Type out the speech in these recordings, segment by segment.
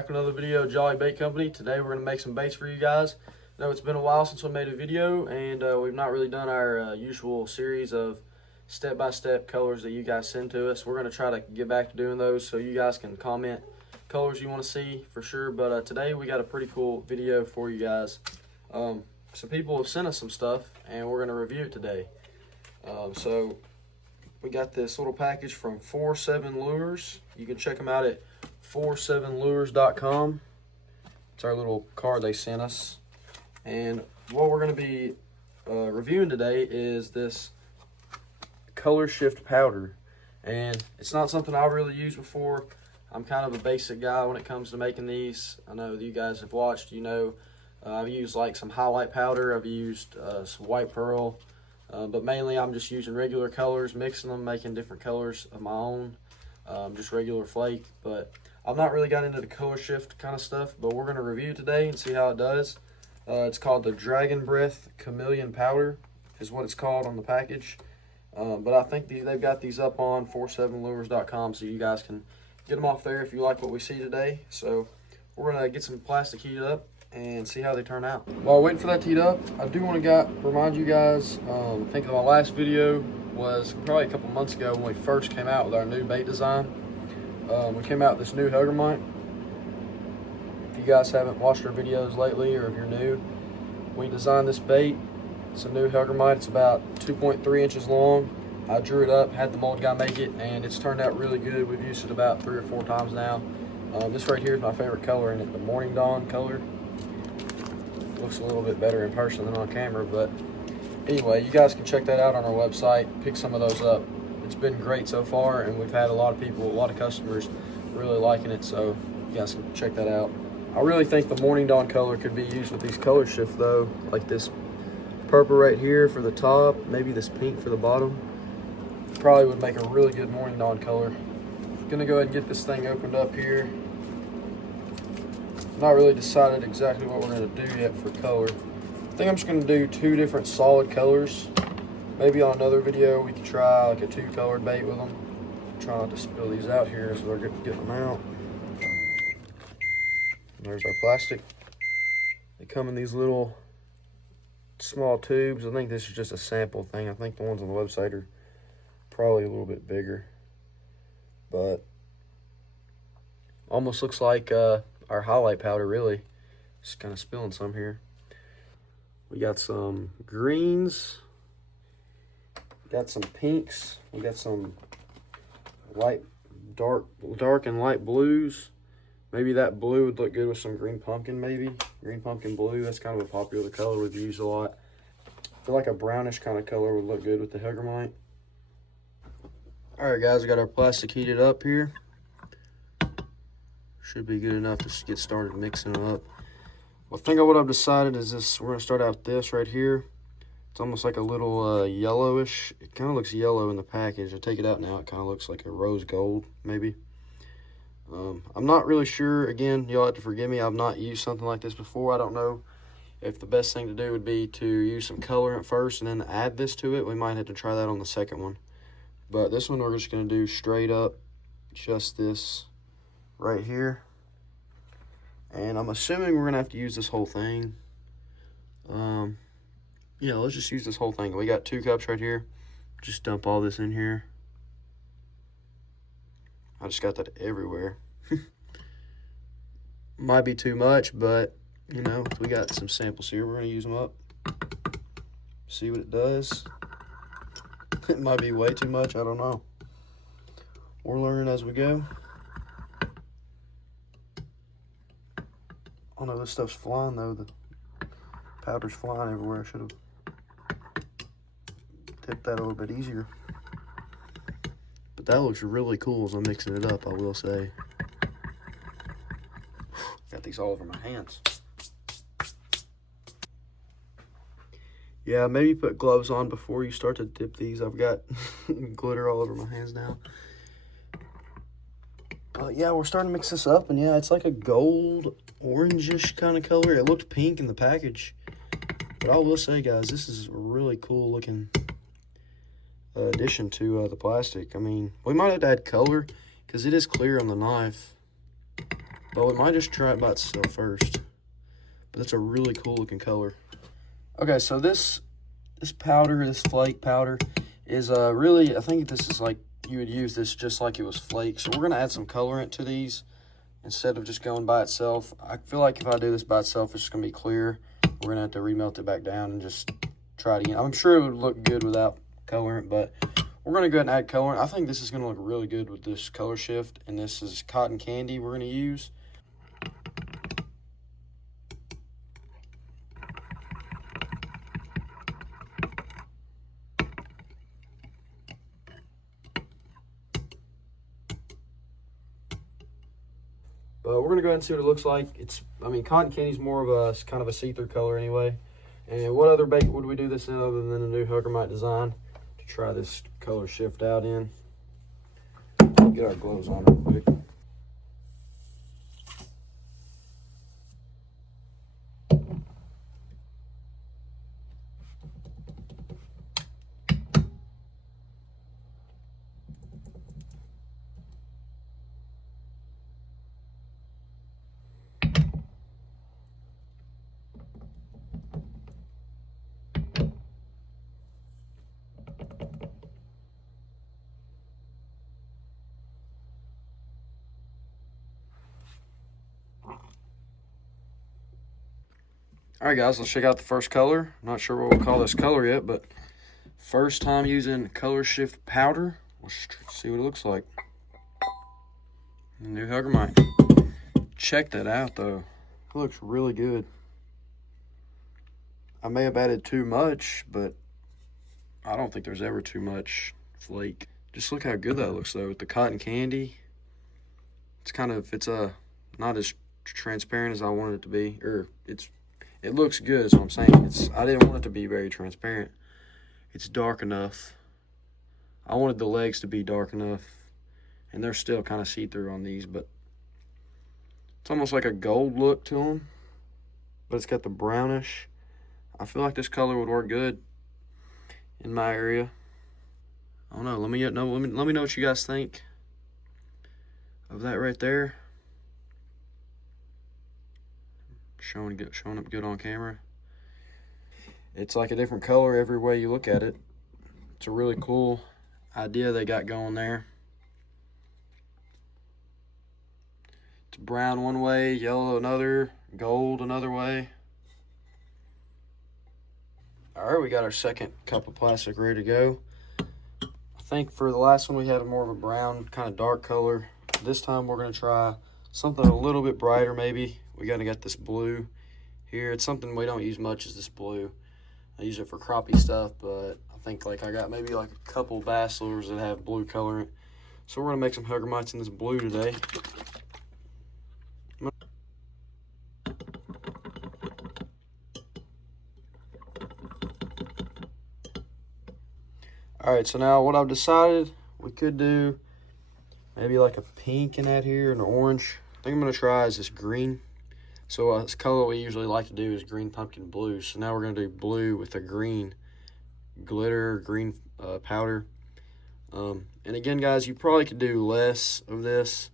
back with another video of Jolly Bait Company. Today we're going to make some baits for you guys. I know it's been a while since we made a video, and we've not really done our usual series of step-by-step colors that you guys send to us. We're going to try to get back to doing those so you guys can comment colors you want to see for sure. But today we got a pretty cool video for you guys. Some people have sent us some stuff, and we're going to review it today. So we got this little package from FourSevenLures. You can check them out at FourSevenLures.com. It's our little card they sent us. And what we're going to be reviewing today is this color shift powder. And it's not something I've really used before. I'm kind of a basic guy when it comes to making these. I know that you guys have watched, you know, I've used like some highlight powder. I've used some white pearl. But mainly I'm just using regular colors, mixing them, making different colors of my own, just regular flake. But I've not really got into the color shift kind of stuff, but we're going to review today and see how it does. It's called the Dragon Breath Chameleon Powder is what it's called on the package. But I think they've got these up on FourSevenLures.com, so you guys can get them off there if you like what we see today. So we're going to get some plastic heated up and see how they turn out. While waiting for that to heat up, I do want to remind you guys, I think my last video was probably a couple months ago when we first came out with our new bait design. We came out with this new Helgermite. If you guys haven't watched our videos lately, or if you're new, we designed this bait. It's a new Helgermite. It's about 2.3 inches long. I drew it up, had the mold guy make it, and it's turned out really good. We've used it about 3 or 4 times now. This right here is my favorite color in it, the Morning Dawn color. Looks a little bit better in person than on camera, but anyway, you guys can check that out on our website, pick some of those up. It's been great so far, and we've had a lot of people, a lot of customers really liking it, so you guys can check that out. I really think the Morning Dawn color could be used with these color shifts though, like this purple right here for the top, maybe this pink for the bottom. Probably would make a really good Morning Dawn color. Gonna go ahead and get this thing opened up here. Not really decided exactly what we're going to do yet for color. I think I'm just going to do 2 different solid colors. Maybe on another video we could try like a 2-colored bait with them. Try not to spill these out here as we're getting them out. And there's our plastic. They come in these little small tubes. I think this is just a sample thing. I think the ones on the website are probably a little bit bigger. But almost looks like our highlight powder, really. Just kind of spilling some here. We got some greens, got some pinks, we got some light, dark and light blues. Maybe that blue would look good with some green pumpkin, maybe. Green pumpkin blue, that's kind of a popular color we've used a lot. I feel like a brownish kind of color would look good with the Helgermite. Alright guys, we got our plastic heated up here. Should be good enough to get started mixing them up. Well, I think what I've decided is this. We're going to start out with this right here. It's almost like a little yellowish. It kind of looks yellow in the package. I take it out now. It kind of looks like a rose gold, maybe. I'm not really sure. Again, you'll have to forgive me. I've not used something like this before. I don't know if the best thing to do would be to use some colorant first and then add this to it. We might have to try that on the second one. But this one we're just going to do straight up just this right here, and I'm assuming we're gonna have to use this whole thing. Yeah, let's just use this whole thing. We got 2 cups right here. Just dump all this in here. I just got that everywhere. Might be too much, but you know, we got some samples here. We're gonna use them up, see what it does. It might be way too much, I don't know. We're learning as we go. Oh no, this stuff's flying though. The powder's flying everywhere. I should have tipped that a little bit easier. But that looks really cool as I'm mixing it up, I will say. Got these all over my hands. Yeah, maybe put gloves on before you start to dip these. I've got glitter all over my hands now. Yeah, we're starting to mix this up, and yeah, it's like a gold orangish kind of color. It looked pink in the package, but I will say, guys, this is a really cool looking addition to the plastic. I mean, we might have to add color because it is clear on the knife. But we might just try it by itself first. But that's a really cool looking color. Okay, so this powder, this flake powder, is really, I think this is like, you would use this just like it was flake. So we're gonna add some colorant to these instead of just going by itself. I feel like if I do this by itself, it's just gonna be clear. We're gonna have to remelt it back down and just try it again. I'm sure it would look good without colorant, but we're gonna go ahead and add colorant. I think this is gonna look really good with this color shift, and this is cotton candy we're gonna use. But we're gonna go ahead and see what it looks like. I mean, cotton candy is more of a kind of a see-through color anyway. And what other bait would we do this in other than a new Helgermite design to try this color shift out in? Get our gloves on real quick. All right, guys, let's check out the first color. I'm not sure what we'll call this color yet, but first time using color shift powder. Let's see what it looks like. The new Helgermite. Check that out, though. It looks really good. I may have added too much, but I don't think there's ever too much flake. Just look how good that looks, though, with the cotton candy. It's kind of, it's not as transparent as I wanted it to be, or it looks good is what I'm saying. I didn't want it to be very transparent. It's dark enough. I wanted the legs to be dark enough, and they're still kind of see-through on these, but it's almost like a gold look to them, but it's got the brownish. I feel like this color would work good in my area. I don't know. Let me know what you guys think of that right there. Showing up good on camera. It's like a different color every way you look at it. It's a really cool idea they got going there. It's brown one way, yellow another, gold another way. All right, we got our second cup of plastic ready to go. I think for the last one we had more of a brown, kind of dark color. This time we're gonna try something a little bit brighter maybe. We gotta get this blue here. It's something we don't use much, is this blue. I use it for crappie stuff, but I think like I got maybe like a couple bass lures that have blue colorant. So we're gonna make some Helgermites in this blue today. All right, so now what I've decided, we could do maybe like a pink in that here and an orange. I think I'm gonna try is this green. So this color we usually like to do is green pumpkin blue. So now we're gonna do blue with a green glitter, green powder. And again, guys, you probably could do less of this,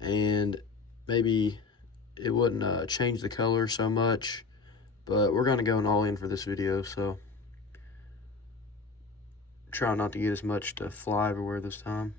and maybe it wouldn't change the color so much. But we're gonna go all in for this video, so try not to get as much to fly everywhere this time.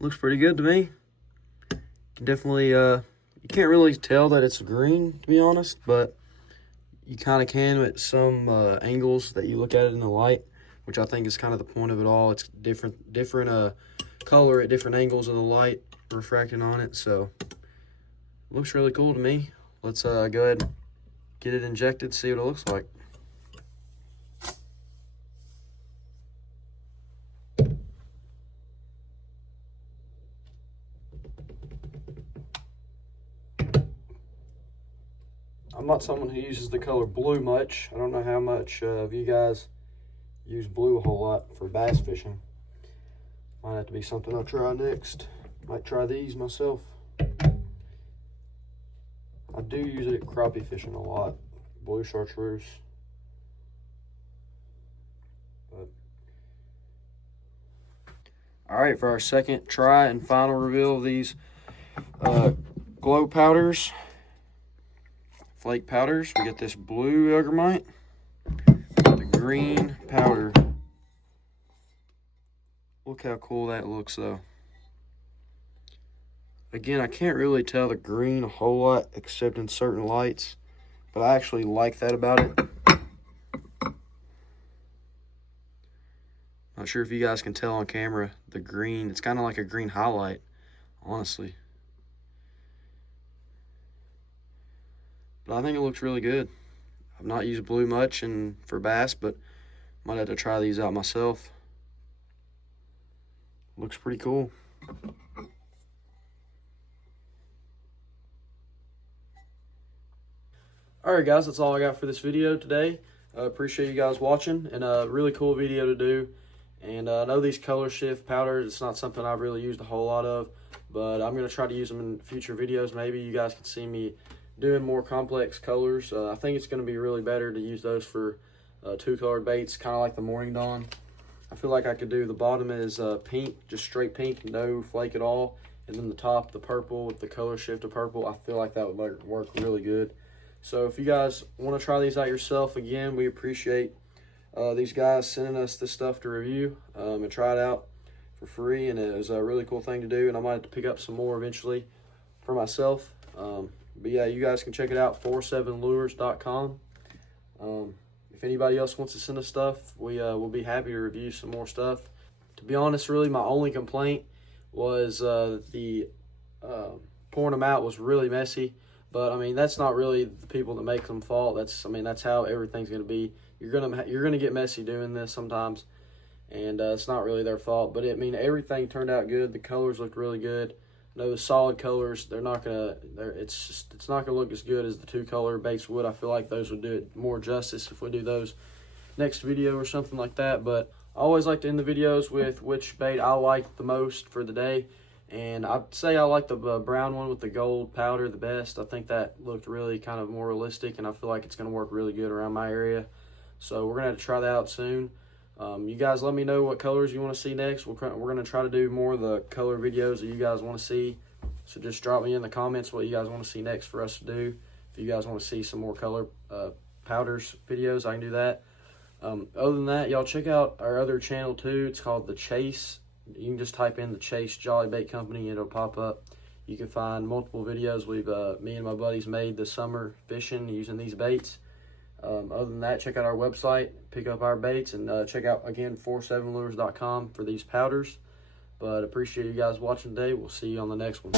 Looks pretty good to me. Definitely, you can't really tell that it's green, to be honest, but you kind of can at some angles that you look at it in the light, which I think is kind of the point of it all. It's different color at different angles of the light refracting on it, so it looks really cool to me. Let's go ahead and get it injected, see what it looks like. I'm not someone who uses the color blue much. I don't know how much of you guys use blue a whole lot for bass fishing. Might have to be something I'll try next. Might try these myself. I do use it crappie fishing a lot. Blue chartreuse. Alright, for our second try and final reveal of these glow powders, flake powders, we get this blue Helgermite, the green powder. Look how cool that looks though. Again, I can't really tell the green a whole lot except in certain lights, but I actually like that about it. Not sure if you guys can tell on camera, the green, it's kind of like a green highlight, honestly. But I think it looks really good. I've not used blue much for bass, but might have to try these out myself. Looks pretty cool. Alright guys, that's all I got for this video today. Appreciate you guys watching, and a really cool video to do. And I know these color shift powders, it's not something I've really used a whole lot of, but I'm going to try to use them in future videos. Maybe you guys can see me doing more complex colors. I think it's going to be really better to use those for two-colored baits, kind of like the Morning Dawn. I feel like I could do the bottom is pink, just straight pink, no flake at all, and then the top, the purple with the color shift of purple. I feel like that would work really good. So if you guys want to try these out yourself, again, we appreciate these guys sending us this stuff to review and try it out for free, and it was a really cool thing to do, and I might have to pick up some more eventually for myself. But yeah, you guys can check it out, FourSevenLures.com. If anybody else wants to send us stuff, we'll be happy to review some more stuff. To be honest, really, my only complaint was the pouring them out was really messy. But I mean, that's not really the people that make them fault. That's how everything's gonna be. You're gonna get messy doing this sometimes, and it's not really their fault. But I mean, everything turned out good. The colors looked really good. Those solid colors, it's not gonna look as good as the two-color baits would. I feel like those would do it more justice if we do those next video or something like that. But I always like to end the videos with which bait I like the most for the day. And I'd say I like the brown one with the gold powder the best. I think that looked really kind of more realistic, and I feel like it's going to work really good around my area. So we're going to have to try that out soon. You guys let me know what colors you want to see next. We're going to try to do more of the color videos that you guys want to see. So just drop me in the comments what you guys want to see next for us to do. If you guys want to see some more color powders videos, I can do that. Other than that, y'all check out our other channel too. It's called The Chase. You can just type in The Chase Jolly Bait Company, it'll pop up. You can find multiple videos me and my buddies made this summer fishing using these baits. Other than that, check out our website, pick up our baits, and check out, again, FourSevenLures.com for these powders. But appreciate you guys watching today. We'll see you on the next one.